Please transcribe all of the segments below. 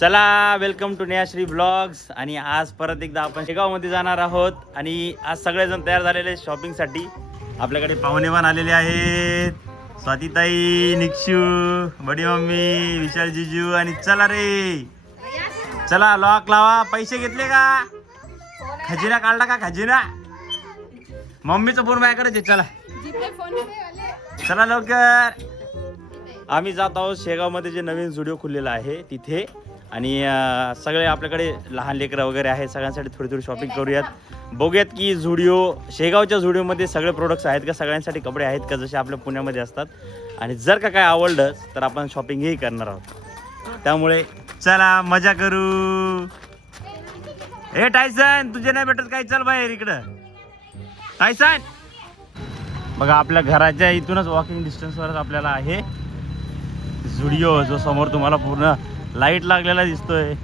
चला welcome to Nehashree blogs. आणि आज परत एकदा आपण शेगावमध्ये जाणार आहोत. आणि आज सगळेजण तयार झालेले शॉपिंगसाठी. आपल्याकडे पाहुणेवान आलेले आहेत. स्वातीताई, निक्षू, बडी मम्मी, विशाल जीजू. आणि चला रे, चला लॉक लावा. पैसे घेतले का? खजिना काढला का? खजिना मम्मीचं फोन बाय करायचे. चला चला लवकर. आम्ही जात आहोत शेगावमध्ये जे नवीन स्टुडिओ खुललेला आहे तिथे. आणि सगळे आपल्याकडे लहान लेकरं वगैरे आहेत. सगळ्यांसाठी थोडी थोडी शॉपिंग करूयात. बघूयात की शेगावच्या झुडिओमध्ये सगळे प्रोडक्ट्स आहेत का, सगळ्यांसाठी कपडे आहेत का जसे आपल्या पुण्यामध्ये असतात. आणि जर का काय आवडलं तर आपण शॉपिंगही करणार आहोत. त्यामुळे चला मजा करू. हे टायसन, तुझे नाही भेटत काही, चल बाहेर इकडं. टायसन बघा, आपल्या घराच्या इथूनच वॉकिंग डिस्टन्सवरच आपल्याला आहे झुडिओ. जो समोर तुम्हाला पूर्ण लाईट लागलेला दिसतोय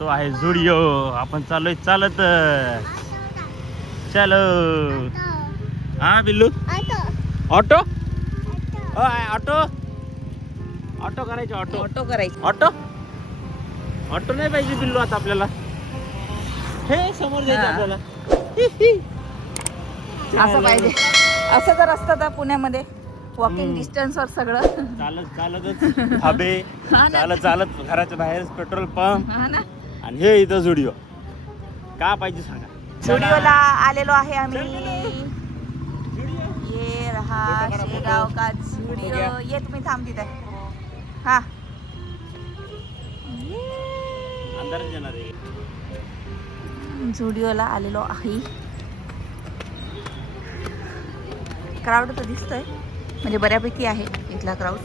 तो आहे झुडिओ. आपण चाललोय चालत. चलो. हा बिल्लू, ऑटो ऑटो ऑटो करायचे. ऑटो करायचे. ऑटो नाही पाहिजे बिल्लू आता आपल्याला. हे समोर जायचं आपल्याला. असं पाहिजे. असं जर असतं तर पुण्यामध्ये वॉकिंग डिस्टन्सवर सगळं चालतच धाबे, चालत घराच्या बाहेर पेट्रोल पंप. हा ना. आणि हे इथं झुडिओ. का पाहिजे सांगा. स्टुडिओला आलेलो आहे आम्ही. ये रहा शेगाव का स्टुडिओ. ये तुम्ही थांब तिथे. हा अंधारात येणार आहे. स्टुडिओला आलेलो आहे. क्राऊड तर दिसतोय, म्हणजे बऱ्यापैकी आहे इथला क्राऊड.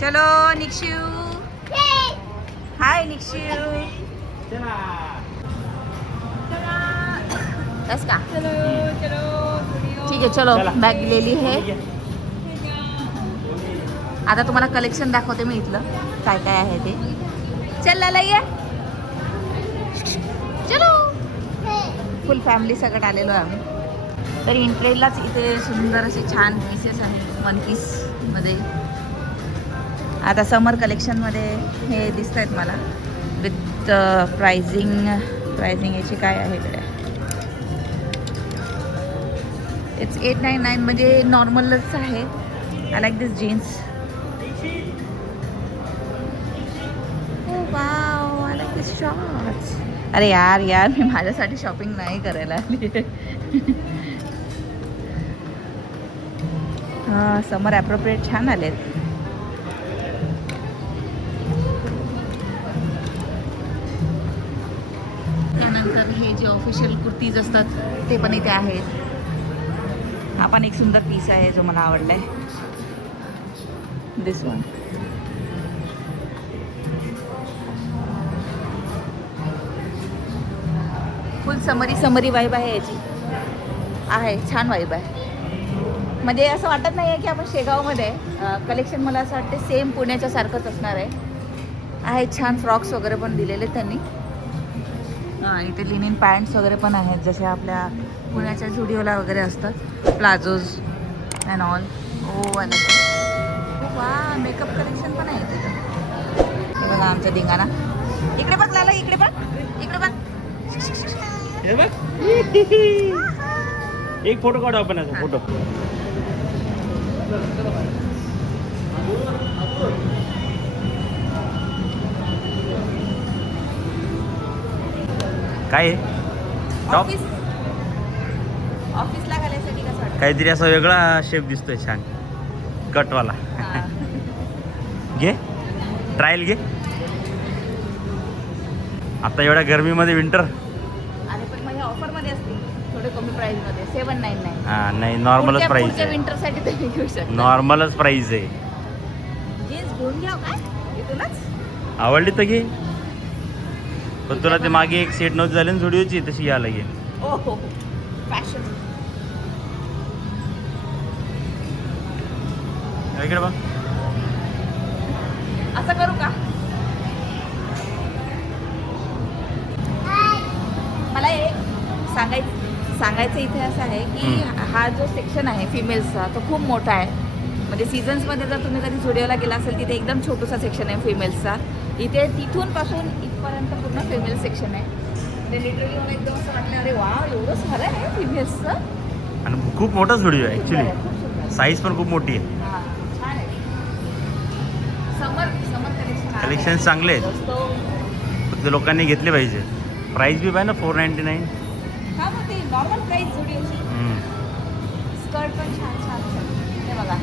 चलो निक्षू. हाय निक्षू. बस का? ठीक आहे चलो. बॅग गेलेली आहे. आता तुम्हाला कलेक्शन दाखवते मी इथलं काय काय आहे ते. चल लाला ये. चलो. फुल फॅमिली सगळं आलेलो आहे आम्ही. तरी एंट्रीलाच इथे सुंदर असे छान पीसेस आहेत वन पीसमध्ये. आता समर कलेक्शनमध्ये हे दिसत आहेत मला विथ प्राइसिंग याची काय आहे इकडे. इट्स 899 म्हणजे नॉर्मलच आहे. I like this jeans. Wow, I like this shorts. अरे यार मी माझ्यासाठी शॉपिंग नाही करायला आली. हां, समर ॲप्रोप्रिएट छान आलेत. त्यानंतर हे जे ऑफिशियल कुर्तीज असतात ते पण इथे आहेत. हा पण एक सुंदर पीस आहे जो मला आवडला आहे. दिस वन. फुल समरी वाईब आहे याची. आहे छान वाईब आहे. म्हणजे असं वाटत नाही आहे की आपण शेगावमध्ये. कलेक्शन मला असं वाटते सेम पुण्याच्या सारखंच असणार आहे. छान फ्रॉक्स वगैरे पण दिलेले त्यांनी. इथे लिनिन पॅन्ट्स वगैरे पण आहेत जसे आपल्या पुण्याच्या झुडिओला वगैरे असतात. Palazzos and all. वा, मेकअप कलेक्शन पण आहे तिथं. हे बघा आमचा धिंगाणा. इकडे बघ लाला, इकडे बघ. एक फोटो काढू आपण. आता फोटो काय आहे? टॉप ऑफिसला घालायसाठी कसं वाटतं? काहीतरी असा वेगळा शेप दिसतोय छान कटवाला. घे ट्रायल घे. आता एवढ्या गरमीमध्ये विंटर. आणि पण मग ऑफरमध्ये असते थोडे कमी प्राइसमध्ये. 799. हा नाही, नॉर्मलच प्राइस आहे. विंटरसाठी तुम्ही घेऊ शकता. नॉर्मलच प्राइस आहे. जीन्स घेऊन घ्या काय इथूनच. आवडली तर घे. पण तुला ते मागे एक सेट नव्हती झाली ना झुडिओची, तशी या लागेल. हो फॅशन. इकडे बघ. असं करू का? मला एक सांगायचं इथे असं आहे की हा जो सेक्शन आहे फिमेल्सचा तो खूप मोठा आहे. म्हणजे सीझन्समध्ये जर तुम्ही कधी झुडिओला गेला असेल तिथे एकदम छोटूसा सेक्शन आहे फिमेल्सचा. इथे तिथून पासून इथपर्यंत पूर्ण फिमेल सेक्शन आहे. म्हणजे लिटरली मला एकदम असं वाटलं अरे वा एवढं सारं आहे फिमेल्सचं. आणि खूप मोठा स्टुडिओ आहे खूप सुंदर ॲक्च्युली, साईज पण खूप मोठी आहे. हां छान आहे. समर कलेक्शन चांगले आहेत, फक्त लोकांनी घेतले पाहिजे. प्राईस बी पाहिजे ना 499. हां मग ते नॉर्मल प्राईस झुडिओची. स्कर्ट पण छान छान आहे. हे बघा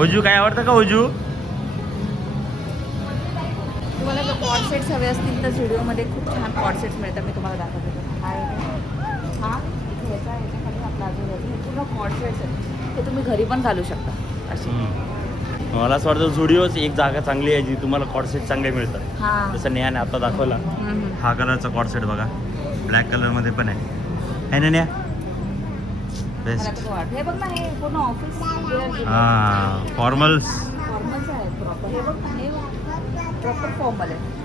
ओजू काय आवडतं का ओजू? तुम्हाला जर कॉर्ड सेट्स हवे असतील तर झुडिओमध्ये खूप छान कॉर्ड सेट्स मिळतात. मी तुम्हाला दाखवते. हा इथे याच्याखाली हा प्लाझो आहे. हे पूर्ण कॉर्ड सेट्स आहेत. हे तुम्ही घरी पण घालू शकता असे. मला असं वाटतं झुडिओच एक जागा चांगली आहे जी तुम्हाला कॉर्डसेट चांगले मिळतात. हां जसं नेहाने आता दाखवला हा कलरचा कॉर्डसेट बघा, ब्लॅक कलरमध्ये पण आहे ना नेहा? बेस्ट. हे बघ ना हे पूर्ण ऑफिस हां फॉर्मल्स फॉर्मल्स आहे प्रॉपर. हे बघ ना हे प्रॉपर फॉर्मल आहे.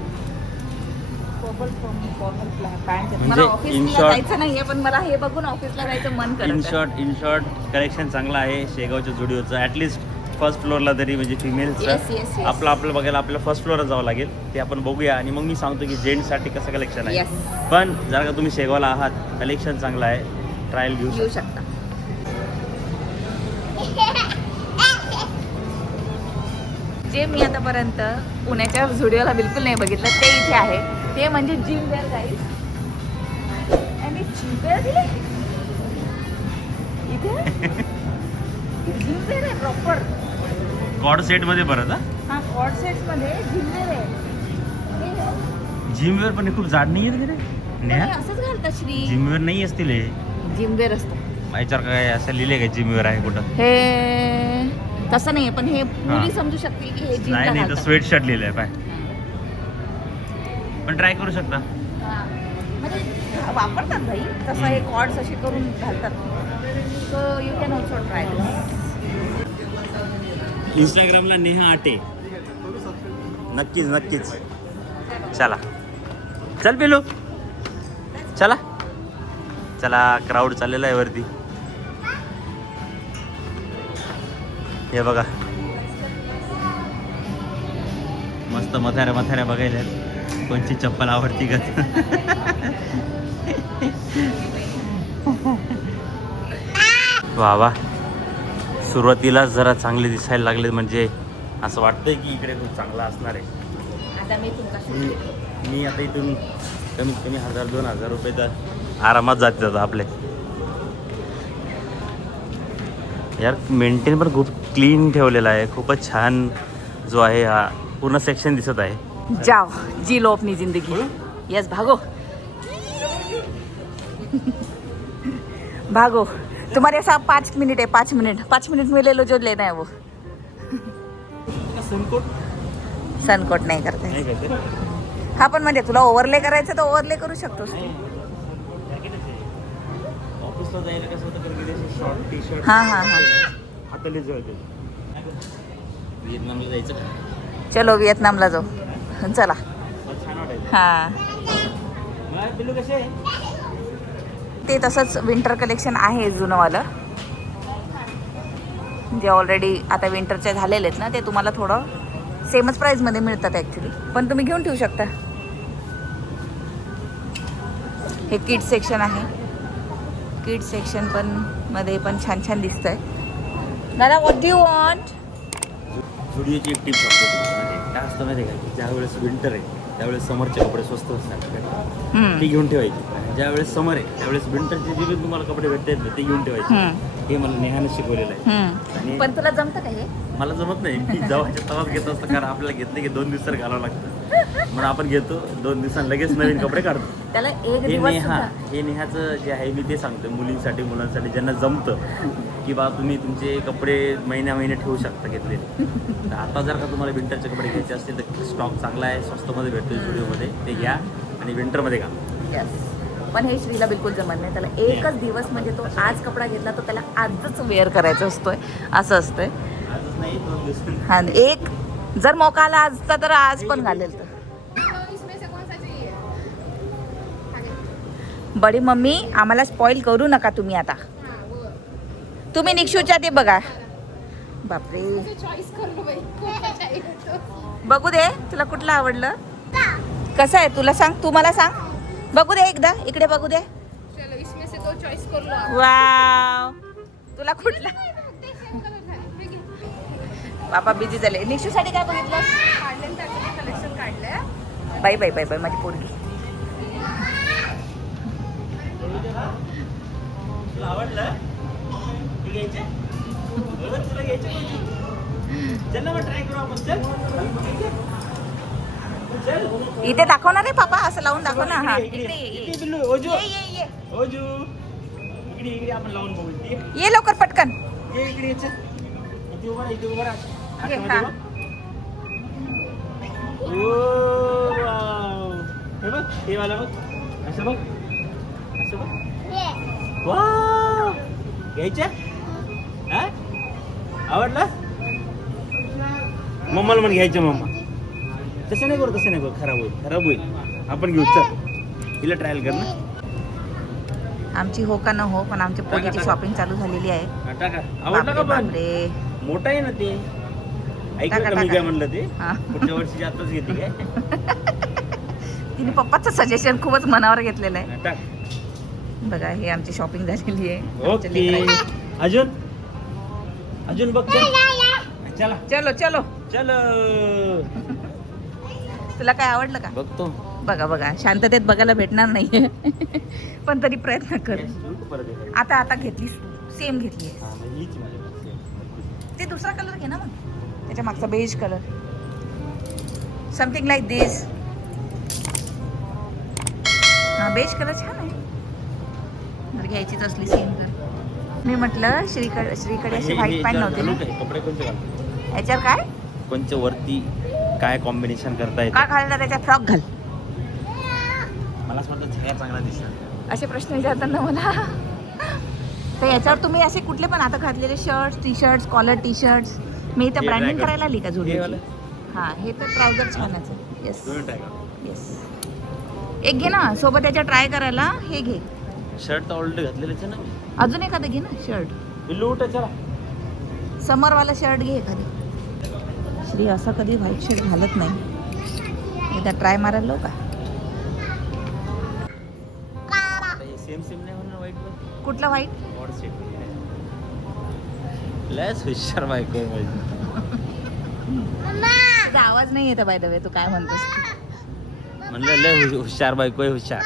Formal pant. म्हणजे मला in ऑफिसला short- जायचं नाहीये पण मला हे बघून ऑफिसला जायचं मन करत आहे. इन शॉर्ट कलेक्शन चांगलं आहे शेगावच्या झुडिओचं. ॲटलिस्ट फर्स्ट फ्लोअरला तरी म्हणजे Yes, फिमेल्सचं yes. आपलं बघायला आपल्याला फर्स्ट फ्लोअरला जावं लागेल. ते आपण बघूया आणि मग मी सांगतो की जेंट्ससाठी कसं कलेक्शन आहे. Yes. पण जर का तुम्ही शेगावला आहात कलेक्शन चांगलं आहे, ट्रायल घेऊ येऊ शकता. शकता. जे मी आतापर्यंत पुण्याच्या झुडिओला बिलकुल नाही बघितलं ते इथे आहे. ते म्हणजे जिम वेअर गाईज. आणि जिम वेअर दिले इथे. जिम वेअर आहे प्रॉपर. कॉर्ड सेटमध्ये परत हा कॉर्ड सेट्स मध्ये जिम वेअर आहे. जिमवेअर पण हे खूप जाड नाही आहे रे हे नेहा? असंच घालतात श्री. जिमवेअर नाही असतील हे. जिम वेअर असतं याच्यावर काय असं लिहिले काय जिमवेअर आहे कुठं? हे. तसं नाही पण हे मुली समजू शकतील की हे जिम नाही तर स्वेट शर्ट लिहिलंय पाय. पण ट्राय करू शकता. म्हणजे वापरतात भाई तसं हे कॉर्ड्स असे करून घालतात. So you can also try. इंस्टाग्रामला नेहा आटे. नक्कीच चला चल पिलू चला क्राऊड चाललेला आहे वरती. हे बघा मस्त मथाऱ्या बघायला आहेत. कोणची चप्पल आवडती का? वा सुरुवातीला जरा चांगले दिसायला लागले म्हणजे असं वाटतंय की इकडे खूप चांगला असणार आहे. आता मी आता इथून कमीत कमी 1000-2000 रुपये तर आरामात जातात आपले. यार मेंटेन पण खूप क्लीन ठेवलेला आहे. खूपच छान जो आहे हा पूर्ण सेक्शन दिसत आहे. जाओ जी लो अपनी जिंदगी. यस भागो भागो. तुम्हारे साथ 5 मिनट है. 5 मिनट में ले लो जो लेना है वो. सनकोट नाही करते. नाही काय ते? हा पण म्हणजे तुला ओव्हरले करायचं तर ओव्हरले करू शकतोस. ऑफिसला जायला कसं होतं कधी शॉर्ट टी शर्ट हा हाताले जळते. व्हिएतनामला जायचं का? चलो व्हिएतनामला जाऊ. चला. मला छान वाटायचं. हा मला पिल्लू कसे आहे? ते तसंच विंटर कलेक्शन आहे जुनंवालं. जे ऑलरेडी आता विंटरचे झालेले आहेत ना ते तुम्हाला थोडं सेमच प्राईजमध्ये मिळतात ॲक्च्युली. पण तुम्ही घेऊन ठेवू शकता. हे किड्स सेक्शन आहे. किड्स सेक्शन पण मध्ये पण छान दिसतंय. दादा व्हॉट डू यू वॉन्ट? झुडिओची एक टिप सांगतो तुम्हाला. काय असतं माहिती आहे का की ज्यावेळेस विंटर आहे त्यावेळेस समरचे कपडे स्वस्त असतात ते घेऊन ठेवायचे. ज्यावेळेस समर आहे त्यावेळेस विंटरचे जे पण तुम्हाला कपडे भेटतात ना ते घेऊन ठेवायचे. हे मला नेहाने शिकवलेलं आहे. आणि पण तुला जमतं का हे? मला जमत नाही. मी जवळच्या तवाच घेत असतं कारण आपल्याला घेतलं की 2 दिवसात घालावं लागतं. म्हणून आपण घेतो 2 दिवसांनी लगेच नवीन कपडे काढतो. त्याला एक हे दिवस हे नेहाचं जे आहे मी ते सांगतो मुलींसाठी मुलांसाठी ज्यांना जमतं की बा तुम्ही तुमचे कपडे महिने ठेवू शकता घेतलेले. तर आता जर का तुम्हाला विंटरचे कपडे घ्यायचे असतील तर स्टॉक चांगला आहे, स्वस्तमध्ये भेटतो स्टुडिओमध्ये. ते घ्या आणि विंटरमध्ये घा. यस. पण हे श्रीला बिलकुल जमत नाही. त्याला एकच दिवस म्हणजे तो आज कपडा घेतला तो त्याला आजच वेअर करायचा असतोय. असं असतंय. आजच नाही 2 दिवस. हा एक जर मौका आला आजचा तर आज पण घालेल. तर बडी मम्मी आम्हाला स्पॉइल करू नका तुम्ही आता. तुम्ही निक्षूच्या ते बघा. बापरे, बघू दे तुला कुठलं आवडलं. कसं आहे तुला सांग, तू मला सांग. बघू दे एकदा, इकडे बघू दे. वाव, तुला कुठला. बाबा बिझी झाले. निक्षूसाठी काय बघितलं. बाई बाई बाई बाई माझी पोरगी. आवडलं. इथे दाखवणार आहे पापा, असं लावून दाखव ना. हा ये लवकर पटकन. घ्यायच्या. आवडला. मम्माला म्हण घ्यायचं. मम्मा तसं नाही करू, तसं नाही करू, खराब होईल, खराब होईल. आपण घेऊ, चल तिला ट्रायल कर ना. आमची हो का न हो, पण आमच्या पोरीची शॉपिंग चालू झालेली आहे. टाका. आवडला का. पण मोठा आहे ना ते. ऐकलं का मी काय म्हणलं ते. पुढच्या वर्षी आताच घेते काय. तिने पप्पाचं सजेशन खूपच मनावर घेतलेलं आहे. टाक. बघा हे आमची शॉपिंग झालेली आहे. ओके. अजून अजून बघ. चला चलो चलो चलो. तुला काय आवडलं का. बघतो. बघा बघा, शांततेत बघायला भेटणार नाहीये. पण तरी प्रयत्न कर. आता आता घेतली, सेम घेतली आहे. ते दुसरा कलर घे ना मग, त्याच्या मागचा बेज कलर, समथिंग लाईक दिस. हा बेज कलर छान आहे. जर घ्यायचीच असली सेम तर. मी म्हटलं श्रीकडे अशी व्हाईट पॅन्ट नव्हती ना. कपडे कोणते घालतो याच्यावर काय कोणच्या वरती काय कॉम्बिनेशन करता येतं. काय घालणार, त्याच्या फ्रॉक घाल. मला असं वाटतं सगळ्यात चांगला दिसणार. असे प्रश्न विचारतात ना मला. तर याच्यावर तुम्ही असे कुठले पण आता घातलेले shirts, T shirts, collar T shirts. मी इथं ब्रँडिंग करायला आली का जोडली. हां हे तर ट्राउझर छानच आहे. Yes yes. एक घे ना सोबत त्याच्या ट्राय करायला. हे घे. शर्ट तर ऑलरेडी घातलेलेच आहे ना. अजून एखादं घे ना शर्ट. पिल्लू उठ चला. समरवाला शर्ट घे एखादी. श्री असा कधी व्हाईट शर्ट घालत नाही. एकदा ट्राय मारायला लो का. सेम सेम नाही म्हणणार व्हाईट. कुठला व्हाईट. लस हुशार बायको आहे माझी. तुझा आवाज नाही येत बाय द वे. तू काय म्हणतोस. म्हणलं लय हुशार बायको आहे, हुशार.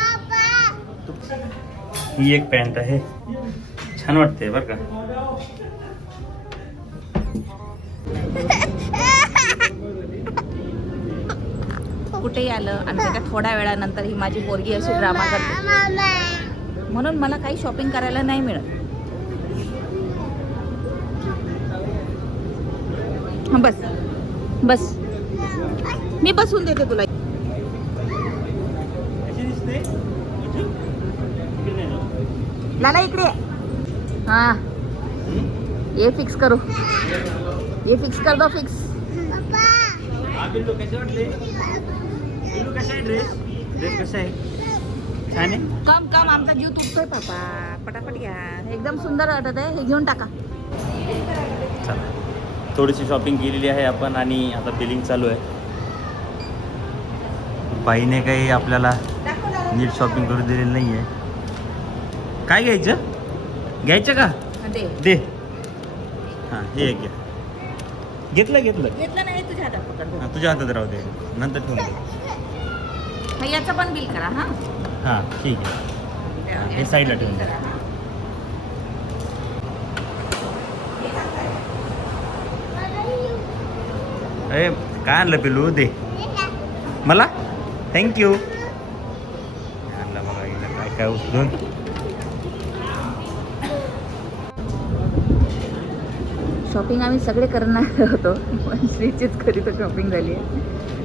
ही एक पॅन्ट आहे, छान वाटते बरं का. कुठेही आलं आणि त्याच्या थोड्या वेळानंतर ही माझी पोरगी अशी ड्रामा करते, म्हणून मला काही शॉपिंग करायला नाही मिळत. बस बस, मी बसून देते तुला. लाला इकडे. हाँ ये फिक्स करो, ये फिक्स कर दो. फिक्स. कसा आहे. छान आहे. कम कम, आमचा जीव तुटतोय पापा. पटापट घ्या, एकदम सुंदर वाटत आहे. हे घेऊन टाका. चला, थोडीशी शॉपिंग केलेली आहे आपण आणि आता बिलिंग चालू आहे. बाईने काही आपल्याला नीट शॉपिंग करू दिलेली नाही आहे. काय घ्यायचं. घ्यायचं का. दे. हां हे एक घ्या. घेतलं नाही. तुझ्या हातात पकड. हां तुझ्या हातात राहू दे, नंतर ठेवून दे. याचं पण बिल करा. हां ठीक आहे. हे साईडला ठेवून द्या. अरे काय आणलं पिलू. दे मला. थँक्यू. आणलं बघा हिला काय काय उचलून. शॉपिंग आम्ही सगळे करणार होतो, पण श्रीचीच खरी तर शॉपिंग झाली आहे.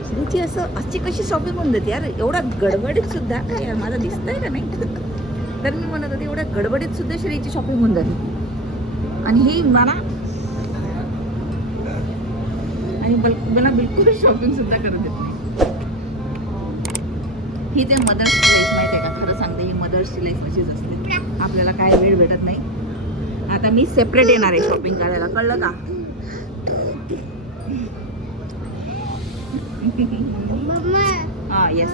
श्रीची असं आजची कशी शॉपिंग होऊन जाते यार, एवढा गडबडीत सुद्धा. यार मला दिसतंय का नाही. तर मी म्हणत होते एवढ्या गडबडीत सुद्धा श्रीची शॉपिंग होऊन झाली. आणि ही मला बिलकुल शॉपिंग सुद्धा करू देत नाही. ही ते मदर्स लाईफ माहिती आहे का, खरं सांगते ही मदर्स लाईफ अशीच असते, आपल्याला काय वेळ भेटत नाही. आता मी सेपरेट येणार आहे शॉपिंग करायला, कळलं का? हा येस,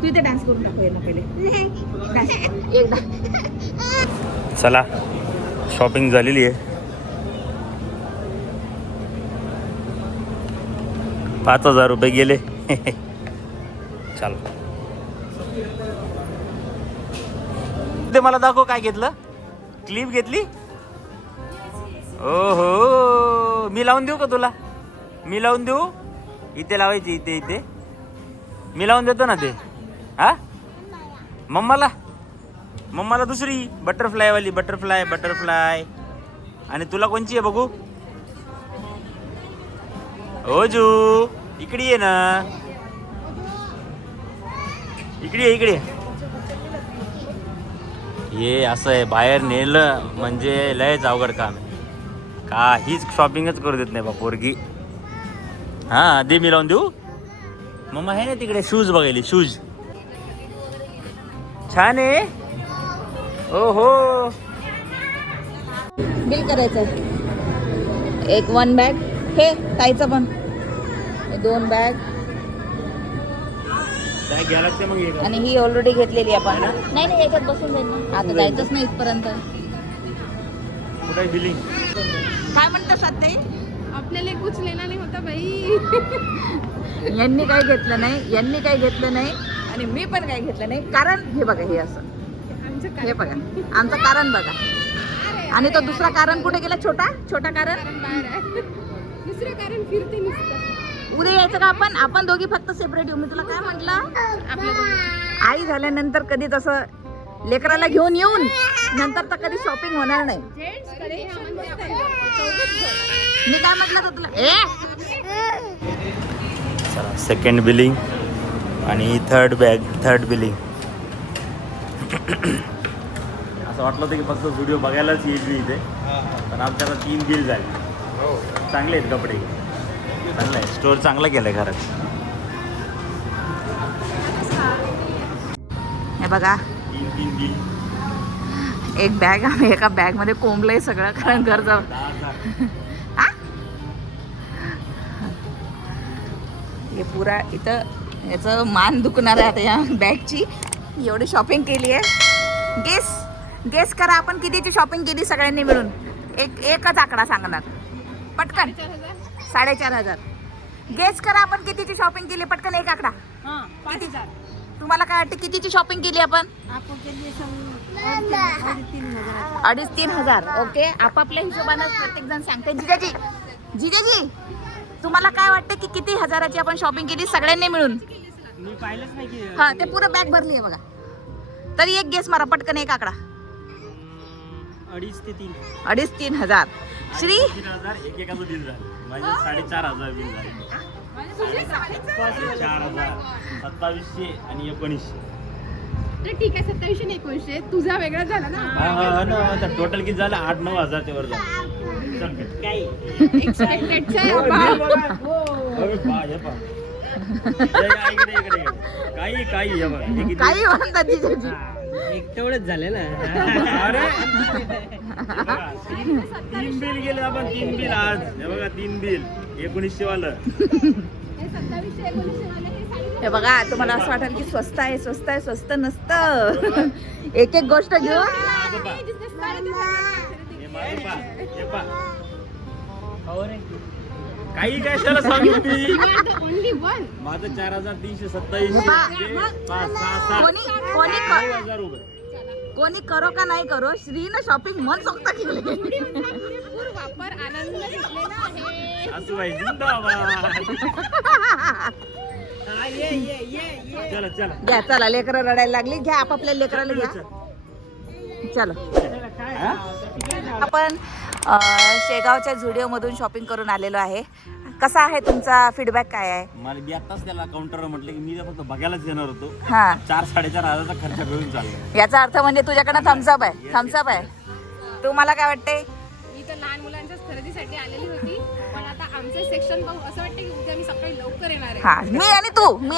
तू इथे डान्स करून दाखव ना पहिले. एकदा चला शॉपिंग झालेली आहे. 5,000 रुपये गेले. चल ते मला दाखव काय घेतलं. क्लिप घेतली. ओहो, मी लावून देऊ का तुला? मी लावून देऊ? इथे लावायची, इथे इथे मी लावून देतो ना ते. हा मम्माला दुसरी बटरफ्लाय वाली, बटरफ्लाय. आणि तुला कोणची आहे बघू? ओजू इकडे ये ना, इकडे ये. हे असं आहे, बाहेर नेलं म्हणजे लयच अवघड काम आहे. काहीच शॉपिंगच करू देत नाही बा पोरगी. हा दे, मी लावून देऊ. मम्मा आहे ना तिकडे शूज बघायली, शूज छान आहे. ओहो, बिल करायचं. एक 1 बॅग, हे ताईचं पण 2 बॅग, घ्यायला लागते मग. आणि ही ऑलरेडी घेतलेली आपण. नाही याच्यात बसून जाईल ना, आता जायचंच नाही इथपर्यंत. कुठे बिलिंग? काय म्हणतात सध्या? आपल्याला कुछ लेना नाही होता बाई. यांनी काय घेतलं नाही आणि मी पण काय घेतलं नाही. कारण हे बघा, हे असं, हे बघा आमचं कारण बघा. आणि तो दुसरा कारण कुठे गेला? छोटा कारण बाहेर आहे. दुसरं कारण फिरते नुसतं. उद्या यायचं का आपण दोघी फक्त सेपरेट येऊ. मी तुला काय म्हटलं, आपल्या आई झाल्यानंतर कधी तसं लेकराला घेऊन येऊन नंतर तर कधी शॉपिंग होणार नाही. मी काय म्हटलं तर तुला, सेकंड बिलिंग आणि थर्ड बिलिंग. असं वाटलं होतं की फक्त व्हिडिओ बघायलाच येईल इथे, पण आमच्याला 3 बिल झाले. चांगले आहेत कपडे, चांगलं आहे, स्टोअर चांगला केलं आहे खरंच. हे बघा 3 बिल. एक बॅग, आम्ही एका बॅग मध्ये कोंबलंय सगळं, कारण घर जाऊ. 10,000. हे पुरा इथं याचं मान दुखणार आहे आता या बॅगची. एवढी शॉपिंग केली आहे. गेस करा आपण कितीची शॉपिंग केली सगळ्यांनी मिळून. एकच आकडा सांगणार पटकन. 4,500. गेस करा आपण कितीची शॉपिंग केली, पटकन एक आकडा. 5,000. तुम्हाला काय वाटतं कितीची शॉपिंग केली आपण? 2,500-3,000. ओके, आपापल्या हिशोबानं प्रत्येक जण सांगते. जिजाजी तुम्हाला काय वाटतं की किती हजाराची आपण शॉपिंग केली सगळ्यांनी मिळून? मी पाहिलंच नाही की. हा, ते पुरं बॅग भरली आहे बघा. तरी एक गेस मारा पटकन, एक आकडा. 2,500 ते 3,000. 2,500-3,000. श्री 3,000 एकेकाचं बिल झालं. माझे 4,500 बिल झाले. 4,000, 2,700 आणि 1,900. तर ठीक आहे, 2700 आणि 1900 तुझा वेगळा झाला ना. हा ना, टोटल किती झालं? 8-9 हजारच्या वर झालं. काही एक्सपेक्टेडचं आहे बाबा. काही म्हणतात जिजाजी. एक तेवढंच झालं ना. अरे 3 बिल गेले आपण. 3 बिल आज हे बघा, 3 बिल 1,900 वालं. हे 2700-1900 वाले हे साडी. हे बघा, तुम्हाला असं वाटेल की स्वस्त आहे, स्वस्त नसतं. एक गोष्ट घेऊन काही काय त्याला सांगू मी. Only one. माझं 4,327. कोणी करो का नाही करो, श्रीनं शॉपिंग मन सोक्त केली. भरपूर वापर आनंद घेतलेला आहे. असं बाई जिंदाबाद. चला घ्या, चला लेकरं रडायला लागली. घ्या, आपापल्या लेकराला घ्या. चला, आपण शेगावच्या झुडिओमधून शॉपिंग करून आलेलो आहे. कसा आहे तुमचा फीडबॅक, काय आहे? मला बी आताच त्याला काउंटरवर म्हटलं की मी फक्त बघायलाच येणार होतो. हा, 4-4,500 हजाराचा खर्च करून चालला. याचा अर्थ म्हणजे तुझ्याकडे थम्सअप आहे. तुम्हाला काय वाटते? मी तर लहान मुलांच्याच खरेदीसाठी आलेली होती, पण आता आमचं सेक्शन पाहून असं वाटतं की उद्या मी सकाळी लवकर येणार आहे. हा मी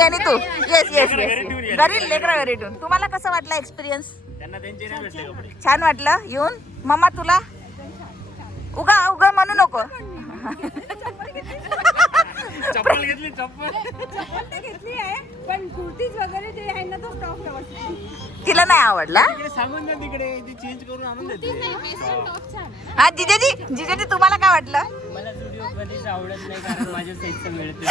आणि तू येस येस येस घरी लेकरा घरी ठेवून. तुम्हाला कसं वाटलं एक्सपिरियन्स? त्यांना त्यांचे नाही भेटले कपडे. छान वाटलं येऊन? मम्मा तुला? उगा उगा म्हणू नको. चप्पल घेतली चप्पल. घेतली आहे पण कुर्तीज वगैरे जे आहे ना तो स्टॉक व्यवस्थित. तिला नाही आवडला? तिकडे सांगून ना तिकडे ती चेंज करून आणून देते. वेस्टर्न टॉप छान. हा जिजाजी तुम्हाला काय वाटलं? मला जुडिओ कधीच आवडत नाही कारण माझ्या साईजचं मिळते.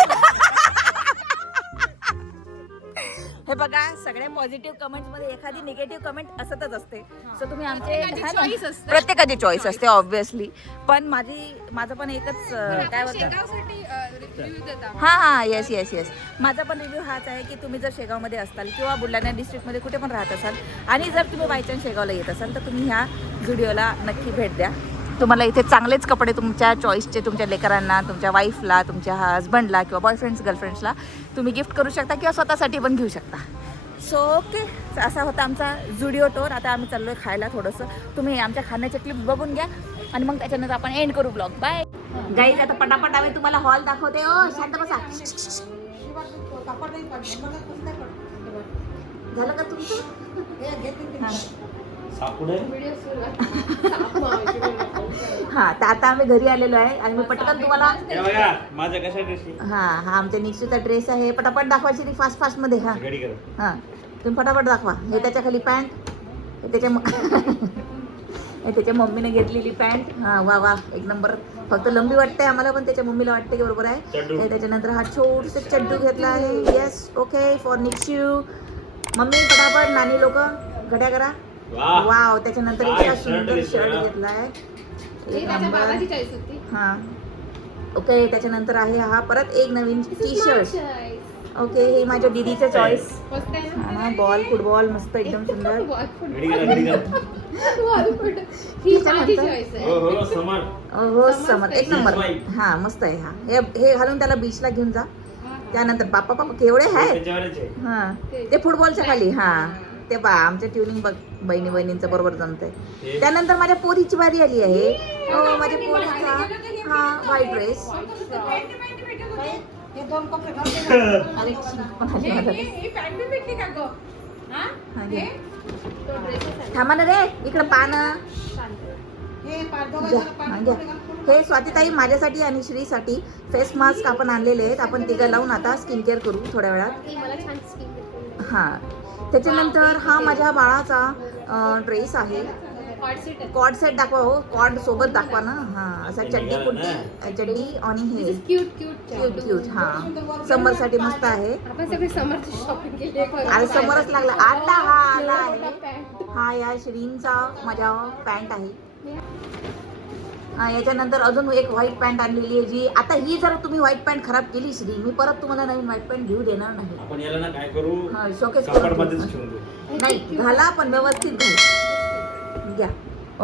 हे बघा सगळ्या पॉझिटिव्ह कमेंट मध्ये एखादी निगेटिव्ह कमेंट असतच असते. सो तुम्ही आमचे प्रत्येकाची choice असते. प्रत्येकाची चॉईस असते ऑब्विसली. पण माझं पण एकच काय होतं. शेगावसाठी रिव्ह्यू देता. हा येस माझा पण रिव्ह्यू हाच आहे की तुम्ही जर शेगावमध्ये असाल किंवा बुलढाणा डिस्ट्रिक्टमध्ये कुठे पण राहत असाल आणि जर तुम्ही बाय चान्स शेगावला येत असाल तर तुम्ही ह्या जुडिओला नक्की भेट द्या. तुम्हाला इथे चांगलेच कपडे तुमच्या चॉईसचे तुमच्या लेकरांना, तुमच्या वाईफला, तुमच्या हजबंडला किंवा बॉयफ्रेंड्स गर्लफ्रेंड्सला तुम्ही गिफ्ट करू शकता किंवा स्वतःसाठी पण घेऊ शकता. सो ओके असा होता आमचा जुडिओ टूर. आता आम्ही चाललोय खायला थोडंसं. तुम्ही आमच्या खाण्याचे क्लिप बघून घ्या आणि मग त्याच्यानंतर आपण एंड करू ब्लॉग. Bye guys. आता पटापट आम्ही तुम्हाला हॉल दाखवते. ओ शांत बसा. झालं का तुमचं? हां. सापुडे. हा तर आता आम्ही घरी आलेलो आहे आणि मी पटकन तुम्हाला हे बघा माझ्या कशा ड्रेसची हा आमच्या निक्षूचा ड्रेस आहे. पटापट दाखवायची ती फास्ट मध्ये. हा घडी कर. हा तुम्ही फटाफट दाखवा. हे त्याच्या खाली पॅन्ट, हे त्याच्या हे त्याच्या मम्मीने घेतलेली पॅन्ट. हा वा एक नंबर. फक्त लंबी वाटते आम्हाला पण त्याच्या मम्मीला वाटते की बरोबर आहे. चड्डू. हे त्याच्यानंतर हा छोटसा चड्डू घेतला आहे. Yes okay for Nikshu. Mummy पटापट नानी लोक घड्या करा. वाह. वाव त्याच्यानंतर काय इतका shirt सुंदर दिसतोय शर्ट ना. घेतला आहे. ही एक माझ्या नंबर. बाबाची चॉईस होती. हा ओके त्याच्यानंतर आहे हा परत एक नवीन टी शर्ट. ओके हे माझ्या दीदीचं चॉईस. मस्त आहे ना? हा बॉल फुटबॉल मस्त एकदम सुंदर. घडी कर. ही माझी चॉईस आहे. हो समर. हो समर एक नंबर. White. हा मस्त आहे. हा हे घालून त्याला बीचला घेऊन जा. त्यानंतर बाप्पा केवढे आहे. त्याच्यावरच आहे. हा ते फुटबॉलच्या खाली. हा ते बा आमच्या ट्युनिंग बघ बहिणींचं बरोबर जमतंय. त्यानंतर माझ्या पोरीची बारी आली आहे. हो माझ्या पोरीचा हा व्हाईट ड्रेस. अरे शिंक पण आली माझ्या. ही पॅन्ट बी भेटली का गं? हा? हा, घे. तो ड्रेसच आहे. थांबा ना रे इकडं पानं. हे स्वातीताई माझ्यासाठी आणि श्रीसाठी फेस मास्क आपण आणलेले आहेत. आपण तिघं लावून आता स्किन केअर करू थोड्या वेळात. ही मला छान स्किन हा त्याच्यानंतर हा माझ्या बाळाचा ड्रेस आहे. हॉट सीट आहे. कॉर्ड सेट दाखवा. हो कॉर्ड सोबत दाखवा ना. हा असा चड्डी कुर्ती चड्डी आणि हे क्यूट हा समर साठी मस्त आहे. आपण सगळे समरची शॉपिंग केली आहे. आणि समोरच लागला आता हा आला आहे. हा या श्रींचा माझ्या पॅन्ट आहे. याच्यानंतर अजून एक व्हाईट पॅन्ट आणलेली आहे जी आता ही जर तुम्ही व्हाईट पॅन्ट खराब केली श्री मी परत तुम्हाला नवीन व्हाईट पॅन्ट घेऊ देणार नाही. आपण याला ना काय करू हा शोकेस कापडमध्येच ठेवून देऊ. नाही घाला पण व्यवस्थित घाला. घ्या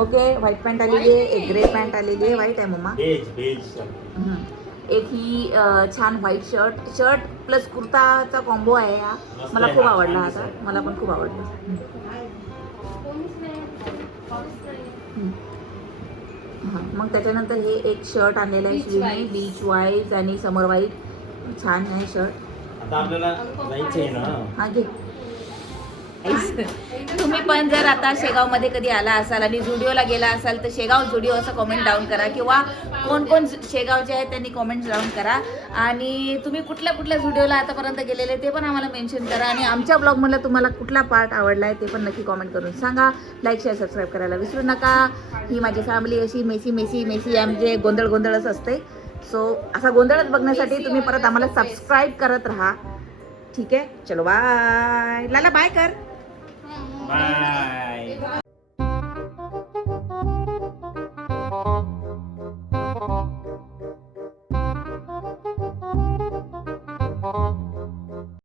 ओके व्हाईट पॅन्ट आलेली आहे. एक ग्रे पॅन्ट आलेली आहे. व्हाईट आहे मम्मा. बेज एक ही छान व्हाईट शर्ट प्लस कुर्ताचा कॉम्बो आहे हा. मस्त मला आहे खूप हा, आवडला छान आता. दिसतोय. मला पण खूप आवडला. हां मग त्याच्यानंतर हे एक शर्ट आणलेलं आहे श्रीने बीच वाईज आणि समर वाईट. छान आहे शर्ट. आता आपल्याला जायचंय ना. हा घे. तुम्ही पण जर आता शेगावमध्ये कधी आला असाल आणि जुडिओला गेला असाल तर शेगाव जुडिओ असं कॉमेंट डाऊन करा किंवा कोण कोण शेगावचे आहेत त्यांनी कॉमेंट्स डाऊन करा. आणि तुम्ही कुठल्या जुडिओला आतापर्यंत गेलेले ते पण आम्हाला मेन्शन करा. आणि आमच्या ब्लॉगमधला तुम्हाला कुठला पार्ट आवडला आहे ते पण नक्की कॉमेंट करून सांगा. लाईक शेअर सबस्क्राईब करायला विसरू नका. ही माझी फॅमिली अशी मेसी म्हणजे गोंधळच असते. सो असा गोंधळच बघण्यासाठी तुम्ही परत आम्हाला सबस्क्राईब करत राहा. ठीक आहे चलो बाय. लाला बाय कर. बाय.